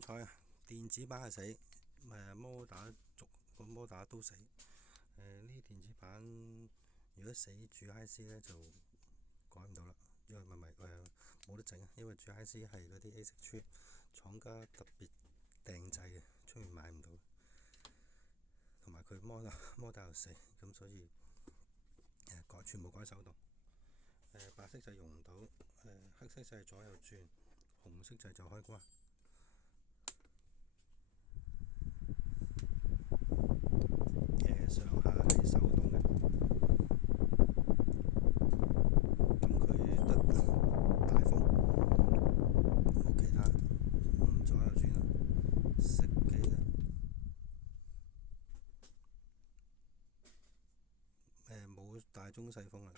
好彩啊！電子版係死，摩打逐個摩打都死。呢啲電子版如果死主 IC 呢，就改唔到啦，因為冇得整啊，因為主 IC 係嗰啲 ASIC chip，廠家特別訂製嘅，出面買唔到。同埋佢摩打又死，咁所以全部改手動。白色掣用唔到，黑色掣左右轉，紅色掣就開關。上下係手動嘅，咁佢得大風，冇其他。左右轉啦，熄機啦。冇大中細風啊。